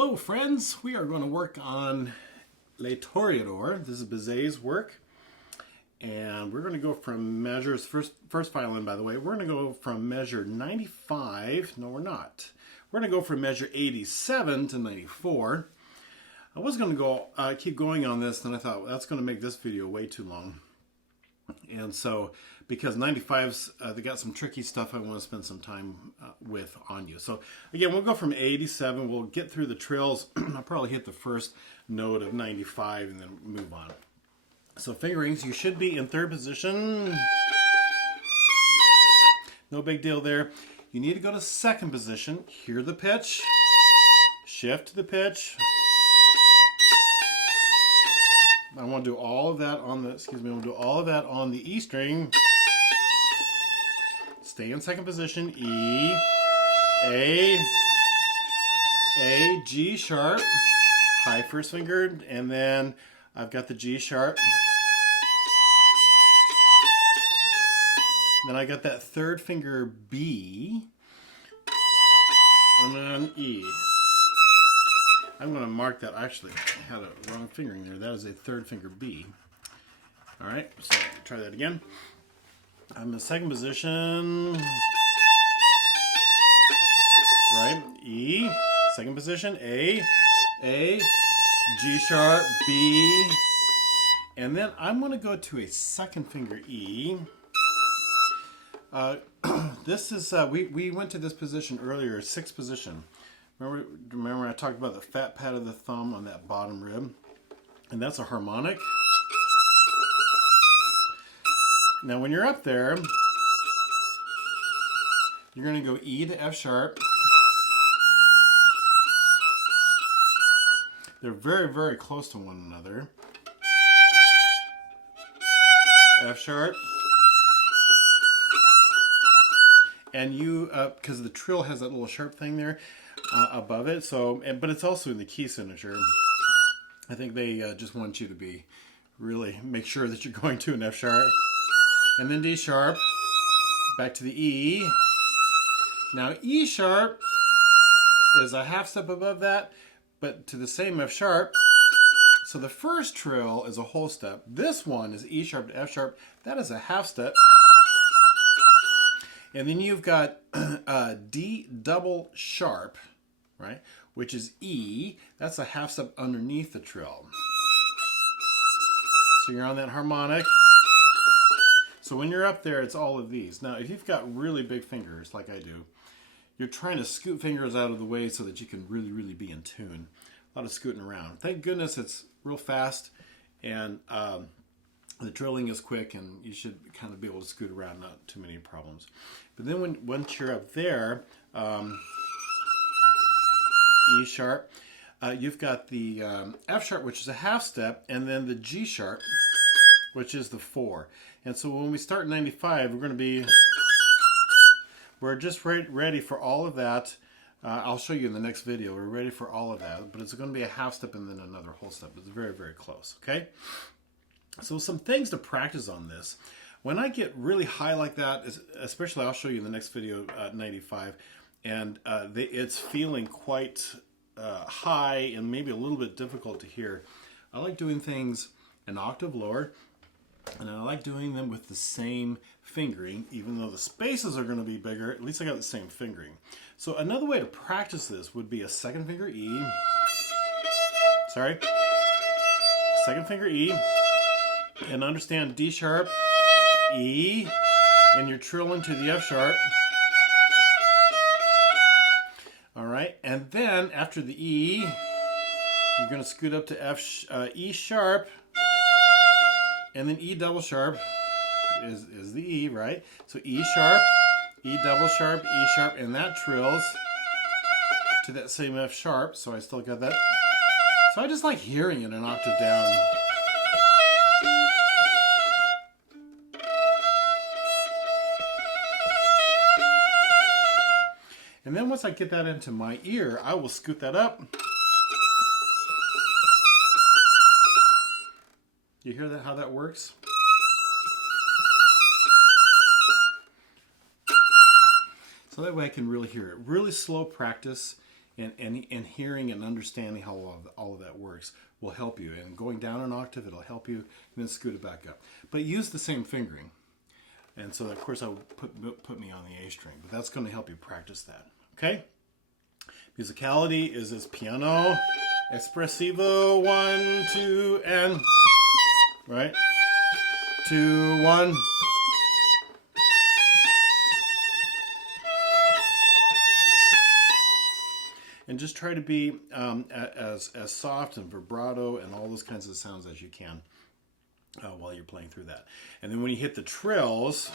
Hello friends, we are going to work on Les Toréadors. This is Bizet's work. And we're going to go from measures, first violin by the way, we're going to go from measure 95, no we're not. We're going to go from measure 87 to 94. I was going to go keep going on this, and I thought, well, that's going to make this video way too long. And so, because 95's, they got some tricky stuff I want to spend some time with on you. So again, we'll go from 87, we'll get through the trills. I'll probably hit the first note of 95 and then move on. So fingerings, you should be in third position. No big deal there. You need to go to second position, hear the pitch, shift to the pitch. I want to do all of that on the, we'll do all of that on the E string. Stay in second position, E, A, G sharp, high first finger, and then I've got the G sharp. Then I got that third finger B, and then E. I'm going to mark that. I actually had a wrong fingering there. That is a third finger B. All right, so try that again. I'm in second position. Right, E, second position, A, G sharp, B, and then I'm going to go to a second finger E. This is, we went to this position earlier, sixth position. Remember I talked about the fat pad of the thumb on that bottom rib? And that's a harmonic. Now when you're up there, you're going to go E to F sharp. They're very, very close to one another. F sharp. And you, because the trill has that little sharp thing there above it, so, but it's also in the key signature. I think they just want you to be, really make sure that you're going to an F sharp. And then D sharp, back to the E. Now E sharp is a half step above that, but to the same F sharp. So the first trill is a whole step. This one is E sharp to F sharp. That is a half step. And then you've got D double sharp, right? Which is E. That's a half step underneath the trill. So you're on that harmonic. So when you're up there, it's all of these. Now, if you've got really big fingers, like I do, you're trying to scoot fingers out of the way so that you can really, really be in tune. A lot of scooting around. Thank goodness it's real fast, and the drilling is quick, and you should kind of be able to scoot around, not too many problems. But then once you're up there, E sharp, you've got the F sharp, which is a half step, and then the G sharp, which is the 4. And so when we start 95, we're just ready for all of that. I'll show you in the next video. We're ready for all of that, but it's going to be a half step and then another whole step. It's very, very close, okay? So some things to practice on this. When I get really high like that, especially I'll show you in the next video, 95, and it's feeling quite high and maybe a little bit difficult to hear. I like doing things an octave lower, and I like doing them with the same fingering, even though the spaces are going to be bigger. At least I got the same fingering. So another way to practice this would be a second finger E. Sorry. Second finger E. And understand D sharp, E, and you're trilling to the F sharp. All right, and then after the E, you're going to scoot up to E sharp, and then E double sharp is the E, right? So E sharp, E double sharp, E sharp, and that trills to that same F sharp. So I still got that. So I just like hearing it an octave down. And then once I get that into my ear, I will scoot that up. You hear that, how that works? So that way I can really hear it. Really slow practice, and hearing and understanding how all of that works will help you. And going down an octave, it'll help you, and then scoot it back up. But use the same fingering. And so, of course, I would put me on the A string, but that's going to help you practice that. Okay? Musicality is this piano, espressivo, 1, 2, and, right? 2, 1. And just try to be as soft and vibrato and all those kinds of sounds as you can while you're playing through that. And then when you hit the trills,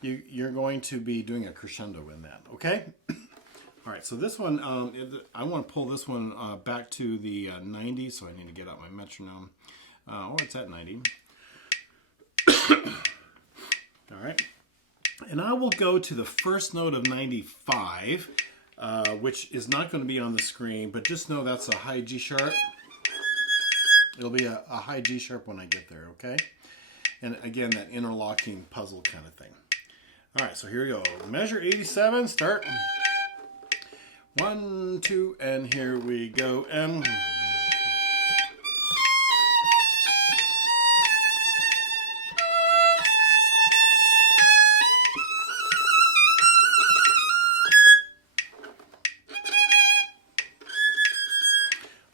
you're going to be doing a crescendo in that, okay? All right, so this one, I want to pull this one back to the 90, so I need to get out my metronome. It's at 90. All right. And I will go to the first note of 95, which is not going to be on the screen, but just know that's a high G sharp. It'll be a high G sharp when I get there, okay? And again, that interlocking puzzle kind of thing. All right, so here we go. Measure 87, start. 1, 2, and here we go, and...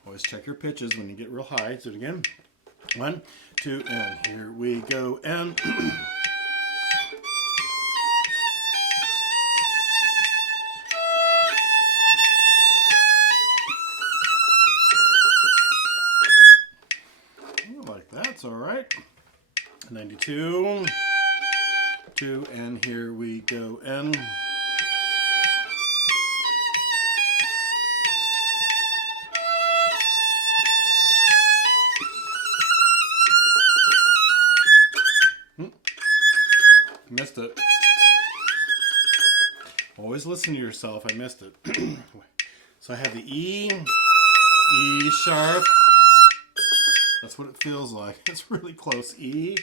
Always check your pitches when you get real high. Do it again. 1, 2, and here we go, and... like that's all right. 92, 2, and here we go, and... Missed it. Always listen to yourself. I missed it. So I have the E, E sharp. That's what it feels like. It's really close. E,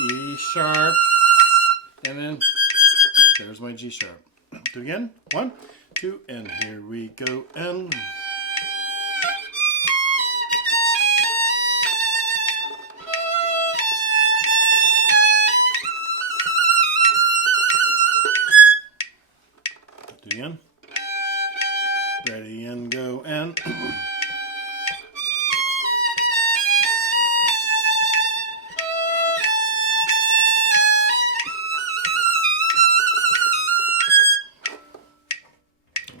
E sharp, and then there's my G sharp. Do it again. 1, 2, and here we go, and... Again. Ready and go, and...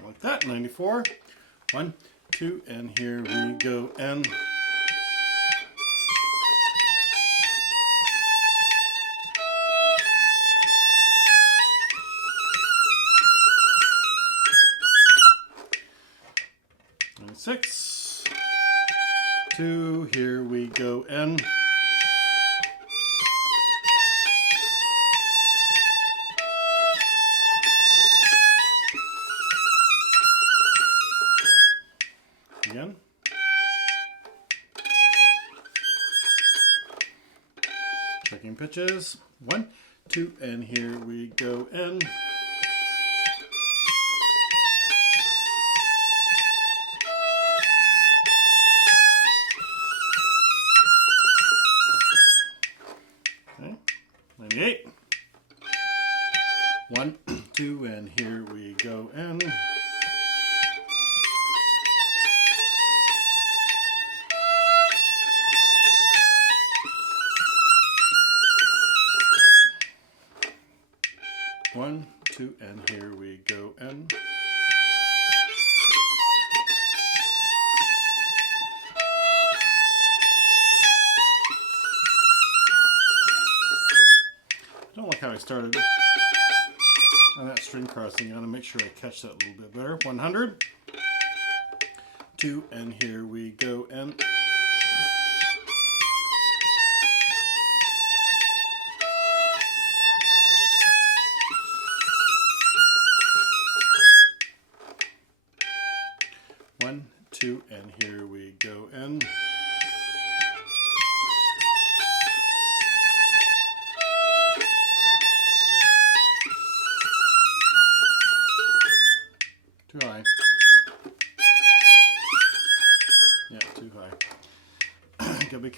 like that. 94. 1, 2, and here we go, and... and 6, 2, here we go, and... again. Checking pitches. 1, 2, and here we go, and... okay. 98. 1, 2, and here we go, and... One, 2, and here we go, and... I don't like how I started on that string crossing. I gotta make sure I catch that a little bit better. 100, 2, and here we go, and... One, 2, and here we go, and...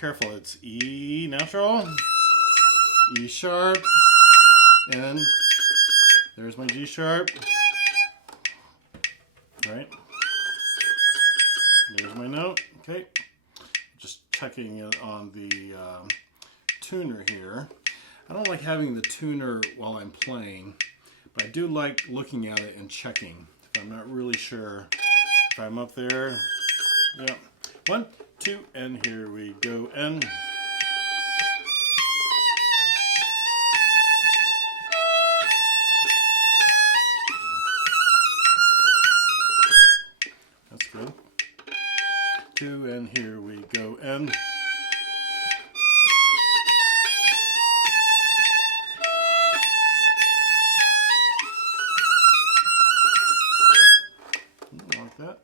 careful. It's E natural, E sharp, and there's my G sharp. All right. There's my note. Okay. Just checking it on the tuner here. I don't like having the tuner while I'm playing, but I do like looking at it and checking if I'm not really sure. If I'm up there, yeah. 1, 2, and here we go. And that's good. 2, and here we go. And like that.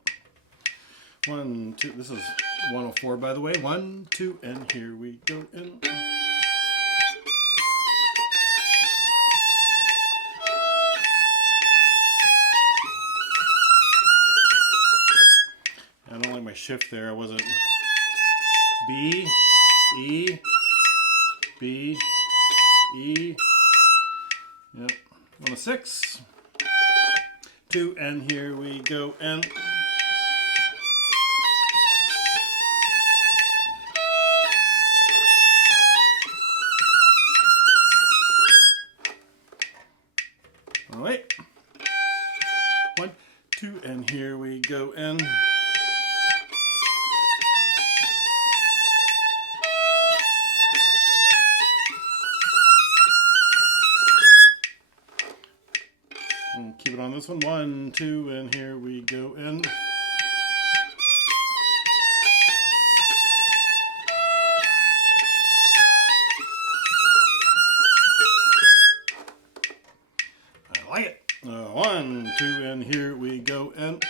1, 2. This is 104, by the way. 1, 2, and here we go. And I don't like my shift there. I wasn't. B, E, B, E. Yep. 106. 2, and here we go. And all right. 1, 2, and here we go. And keep it on this one. 1, 2, and here we go. And I like it. 1, 2, and here we go. And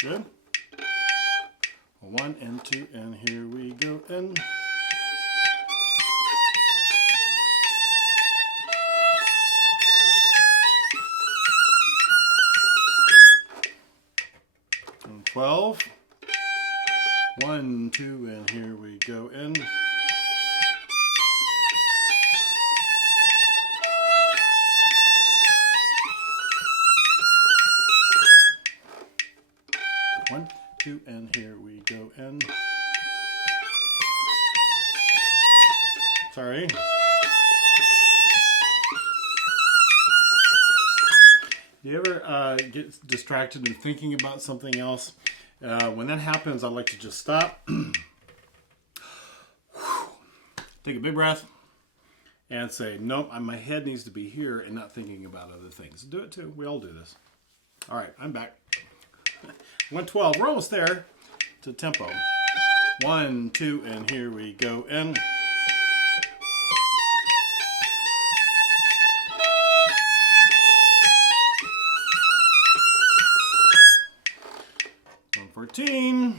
good. 1 and 2, and here we go. And and 12. 1, 2, and here we go. And one, 2, and here we go. And sorry. Do you ever get distracted and thinking about something else? When that happens, I like to just stop, take a big breath, and say, nope, my head needs to be here and not thinking about other things. Do it too. We all do this. All right, I'm back. 112. We're almost there to tempo. 1, 2, and here we go. And 114.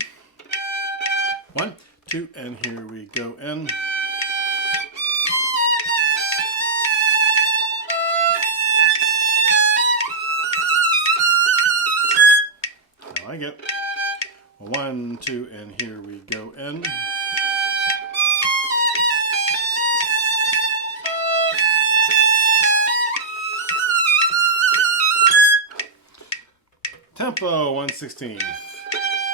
1, 2, and here we go. And I like it. 1, 2, and here we go. And tempo. 116.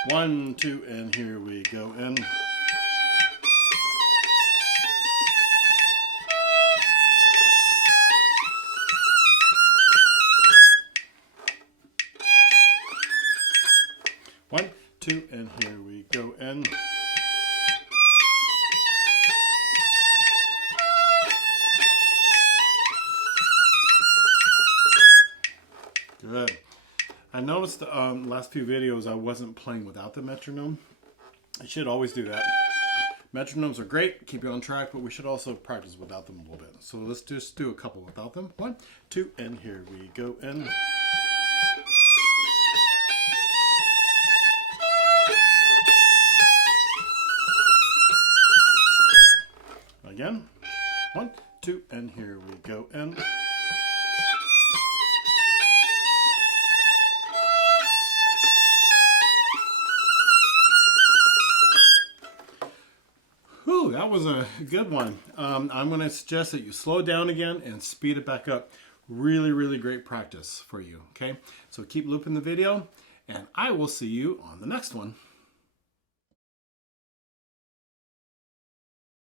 1, 2, and here we go. And one, 2, and here we go. And good. I noticed the last few videos I wasn't playing without the metronome. I should always do that. Metronomes are great, keep you on track, but we should also practice without them a little bit. So let's just do a couple without them. 1, 2, and here we go. And again. 1, 2, and here we go. And Whew, that was a good one. I'm going to suggest that you slow down again and speed it back up. Really, really great practice for you, okay? So keep looping the video, and I will see you on the next one.